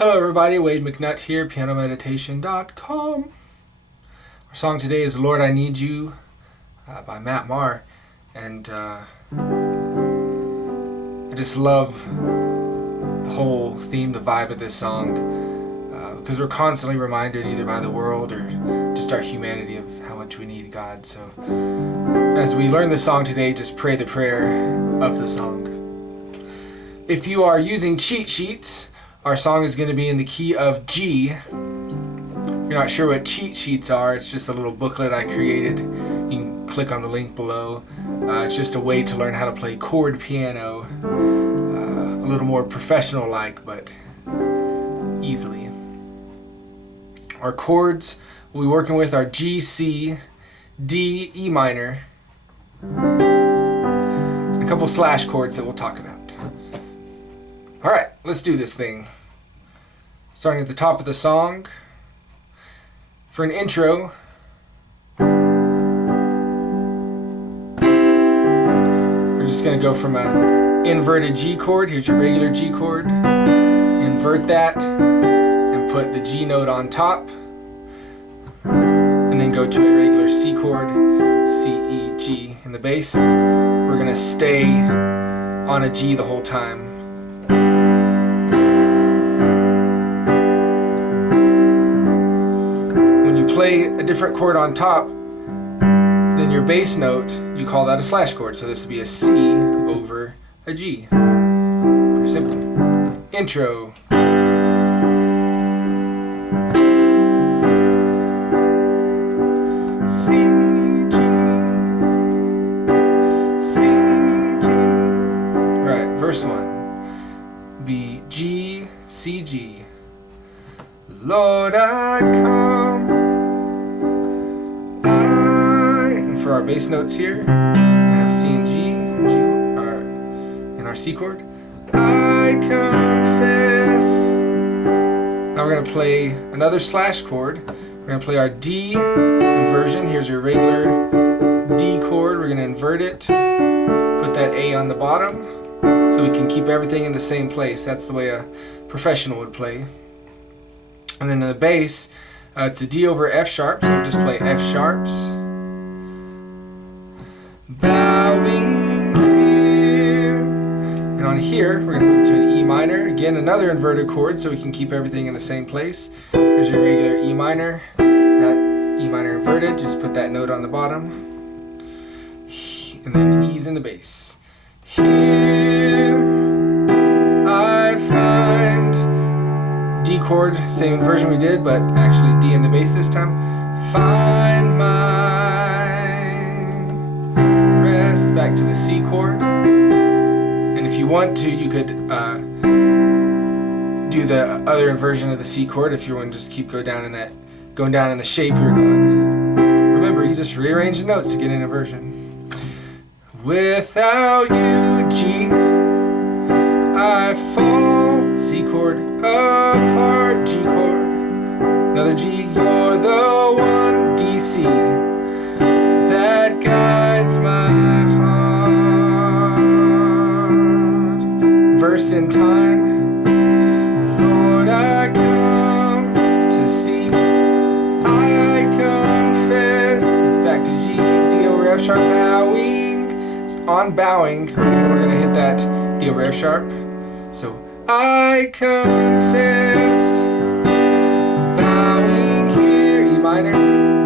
Hello everybody, Wade McNutt here, pianomeditation.com. Our song today is Lord I Need You by Matt Maher. And I just love the whole theme, the vibe of this song, because we're constantly reminded either by the world or just our humanity of how much we need God. So as we learn this song today, just pray the prayer of the song. If you are using cheat sheets, our song is going to be in the key of G. If you're not sure what cheat sheets are, it's just a little booklet I created. You can click on the link below. It's just a way to learn how to play chord piano, a little more professional-like, but easily. Our chords we'll be working with are G, C, D, E minor, and a couple slash chords that we'll talk about. Alright, let's do this thing. Starting at the top of the song. For an intro, we're just going to go from a inverted G chord. Here's your regular G chord. Invert that and put the G note on top. And then go to a regular C chord, C, E, G in the bass. We're going to stay on a G the whole time. Play a different chord on top than your bass note, you call that a slash chord. So this would be a C over a G. Pretty simple. Intro. C, G, C, G. Alright, verse 1. Be G, C, G. Lord, I come. For our bass notes here, we have C and G, in our C chord. I confess. Now we're going to play another slash chord. We're going to play our D inversion. Here's your regular D chord. We're going to invert it, put that A on the bottom, so we can keep everything in the same place. That's the way a professional would play. And then in the bass, it's a D over F sharp, so we'll just play F sharps. Bowing here. And on here, we're going to move to an E minor. Again, another inverted chord so we can keep everything in the same place. Here's your regular E minor. That's E minor inverted. Just put that note on the bottom. And then E's in the bass. Here I find D chord, same inversion we did, but actually D in the bass this time. Find my back to the C chord, and if you want to, you could do the other inversion of the C chord if you want to just keep going down in the shape you're going. Remember, you just rearrange the notes to get an inversion. Without you, G, I fall. C chord apart, G chord, another G. You're the one, D, C, that guides my verse in time. Lord, I come to see. I confess. Back to G, D over F sharp, bowing. On bowing, we're going to hit that D over F sharp. So I confess. Bowing here, E minor,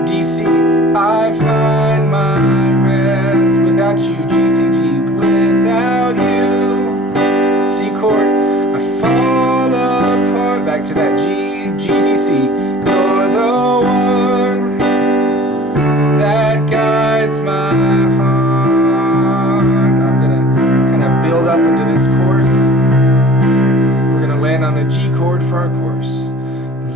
D, C. I find my rest. Without you, G, C, G. Without you, C chord, I fall apart. Back to that G, G, D, C. You're the one that guides my heart. I'm gonna kind of build up into this chorus. We're gonna land on a G chord for our chorus.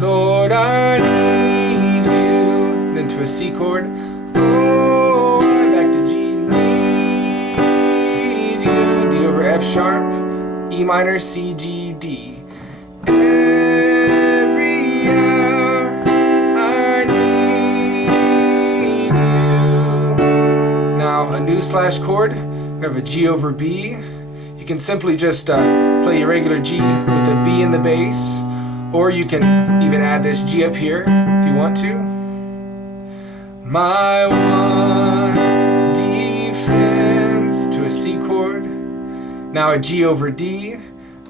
Lord, I need you. Then to a C chord. Oh, I back to G, need you. D over F sharp. E minor, C, G, D. Every hour I need you. Now a new slash chord. We have a G over B. You can simply just play your regular G with a B in the bass, Or you can even add this G up here if you want to. My one defense to a C chord. Now a G over D.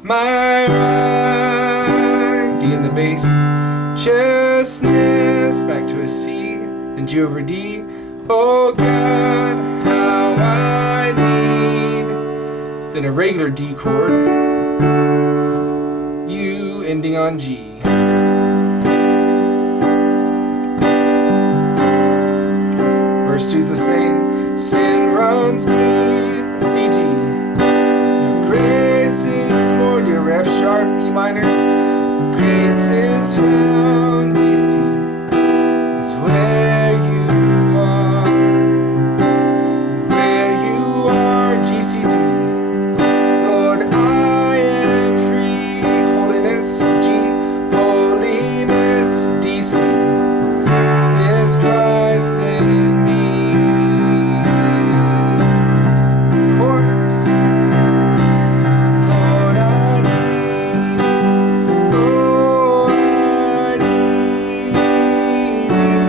My right, D in the bass. Righteousness, back to a C, then G over D. Oh God, how I need. Then a regular D chord. U ending on G. Verse 2 is the same. Sin runs deep, C, G. Your grace is more, dear F sharp, E minor. Grace is found, D, C, is where you are, G, C, G. Lord, I am free, holiness, G, holiness, D, C, is Christ in me. Chorus. Lord, I need you. Oh, I need you.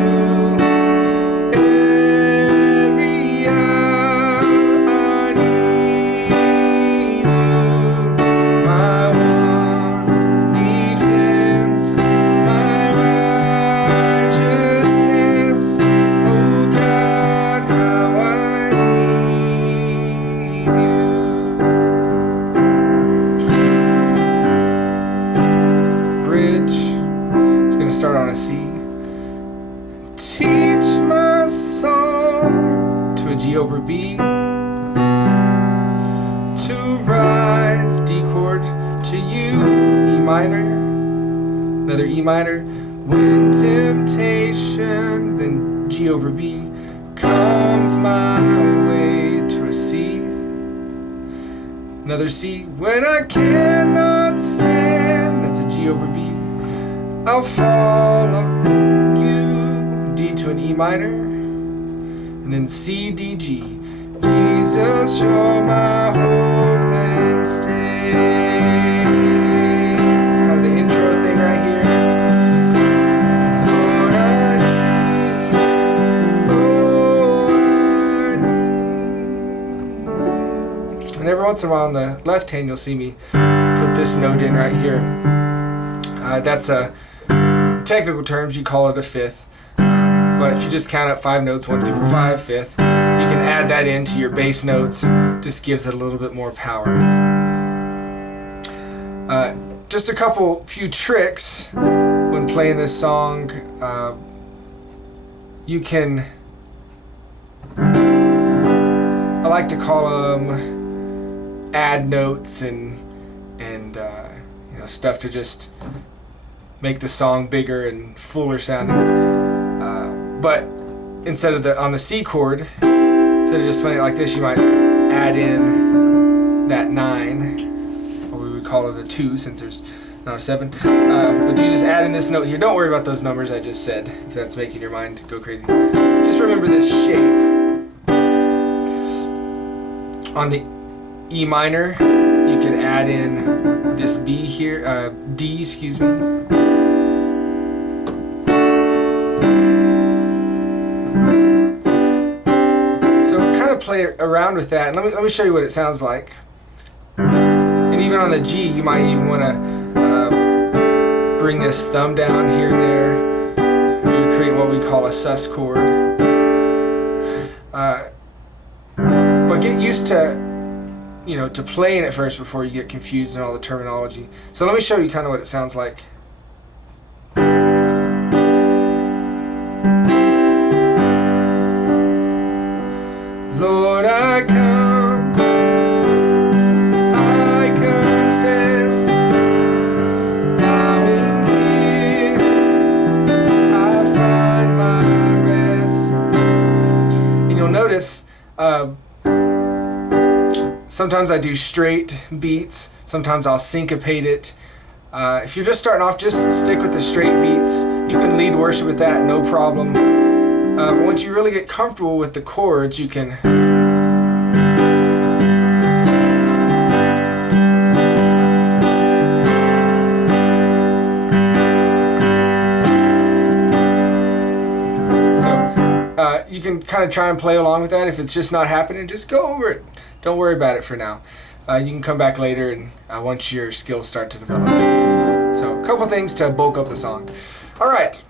Every hour I need you. My one defense, my righteousness. Oh God, how I need you. Bridge. It's going to start on a C. Teach my song to a G over B. To rise, D chord, to U, E minor. Another E minor. When temptation, then G over B, comes my way, to a C. Another C. When I cannot stand, that's a G over B, I'll fall on you, D to an E minor, and then C, D, G. Jesus, you're my hope and stay. This is kind of the intro thing right here. Lord, I need you. Oh, I need you. And every once in a while on the left hand, you'll see me put this note in right here. That's a technical terms, you call it a fifth. But if you just count up 5 notes, 1, 2, 3, 4, 5, fifth, you can add that into your bass notes. Just gives it a little bit more power. Just a few tricks when playing this song. You can, I like to call them add notes and stuff to just make the song bigger and fuller sounding. But instead of on the C chord, instead of just playing it like this, you might add in that 9, or we would call it a 2 since there's not a 7. But you just add in this note here. Don't worry about those numbers I just said, if that's making your mind go crazy. Just remember this shape. On the E minor, you can add in this B here, D, excuse me. So kind of play around with that, and let me show you what it sounds like. And even on the G, you might even want to bring this thumb down here and there. You create what we call a sus chord. But get used to playing it first before you get confused in all the terminology. So let me show you kind of what it sounds like. Lord, I come, I confess, bowing here, I find my rest. And you'll notice, sometimes I do straight beats, sometimes I'll syncopate it. If you're just starting off, just stick with the straight beats. You can lead worship with that, no problem. But once you really get comfortable with the chords, you can you can kind of try and play along with that. If it's just not happening, just go over it. Don't worry about it for now. You can come back later and once your skills start to develop. So a couple things to bulk up the song. All right,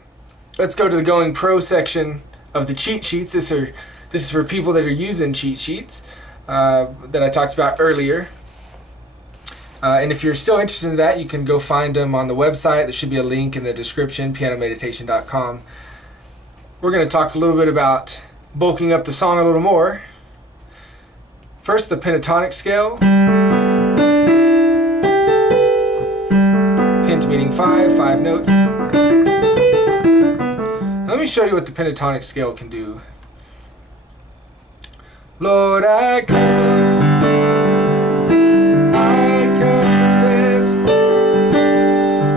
let's go to the Going Pro section of the cheat sheets. This is for people that are using cheat sheets that I talked about earlier. And if you're still interested in that, you can go find them on the website. There should be a link in the description, pianomeditation.com. We're going to talk a little bit about bulking up the song a little more. First, the pentatonic scale. Pent meaning 5 notes. Now let me show you what the pentatonic scale can do. Lord, I come, I confess,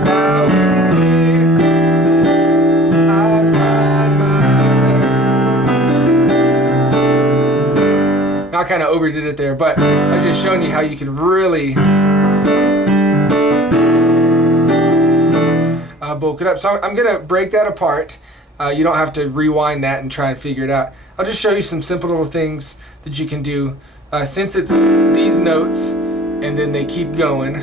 bowing here, I find my rest. Now I kind of overdid it there, but I was just showing you how you can really bulk it up. So I'm going to break that apart. You don't have to rewind that and try and figure it out. I'll just show you some simple little things that you can do. Since it's these notes and then they keep going,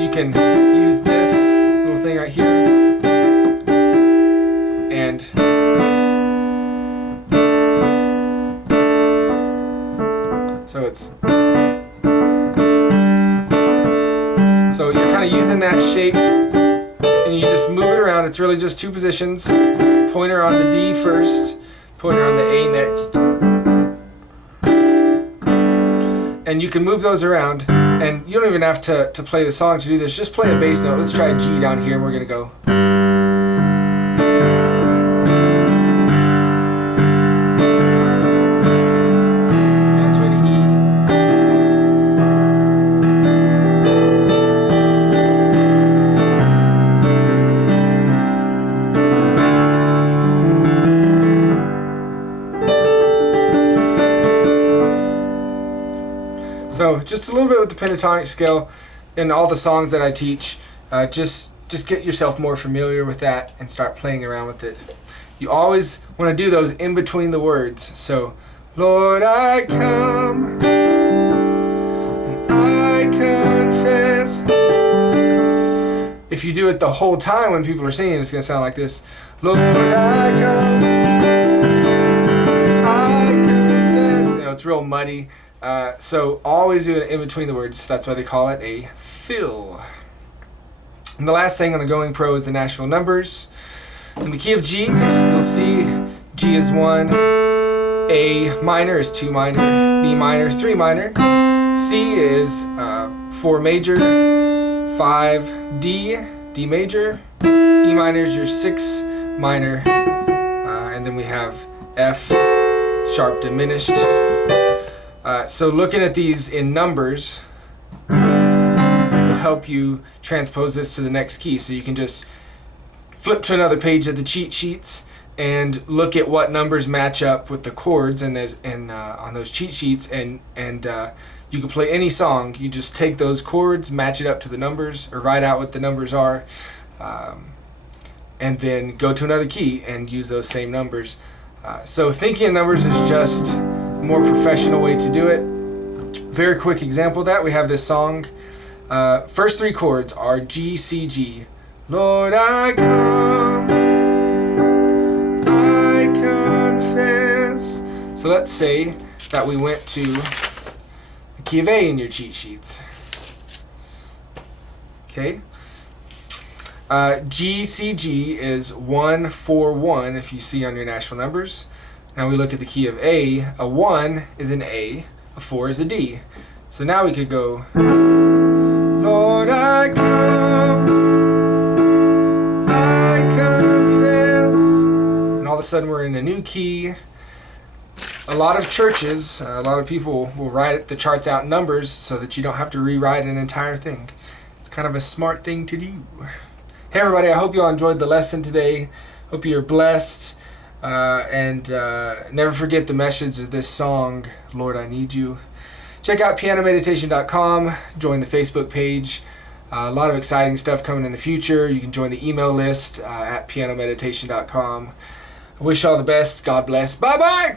you can use this little thing right here and so you're kind of using that shape and you just move it around. It's really just two positions. Pointer on the D first, pointer on the A next. And you can move those around, and you don't even have to play the song to do this. Just play a bass note. Let's try a G down here, and we're going to go. Down to an E. So just a little bit with the pentatonic scale in all the songs that I teach. Just get yourself more familiar with that and start playing around with it. You always want to do those in between the words. So, Lord, I come and I confess. If you do it the whole time when people are singing, it's going to sound like this. Lord, I come, I confess. You know, it's real muddy. So always do it in between the words. That's why they call it a fill. And the last thing on the Going Pro is the natural numbers. In the key of G, you'll see G is 1, A minor is 2 minor, B minor 3 minor, C is 4 major, 5 D, D major, E minor is your 6 minor, and then we have F sharp diminished. So looking at these in numbers will help you transpose this to the next key. So you can just flip to another page of the cheat sheets and look at what numbers match up with the chords on those cheat sheets, and you can play any song. You just take those chords, match it up to the numbers, or write out what the numbers are, and then go to another key and use those same numbers. So thinking in numbers is just more professional way to do it. Very quick example of that, we have this song. First 3 chords are G, C, G. Lord, I come, I confess. So let's say that we went to the key of A in your cheat sheets. Okay. G, C, G is 1, 4, 1 if you see on your national numbers. Now we look at the key of A 1 is an A, a 4 is a D. So now we could go, Lord, I come, I confess. And all of a sudden we're in a new key. A lot of churches, a lot of people will write the charts out in numbers so that you don't have to rewrite an entire thing. It's kind of a smart thing to do. Hey everybody, I hope you all enjoyed the lesson today. Hope you're blessed. And never forget the message of this song, Lord, I Need You. Check out pianomeditation.com. Join the Facebook page. A lot of exciting stuff coming in the future. You can join the email list at pianomeditation.com. I wish you all the best. God bless. Bye bye.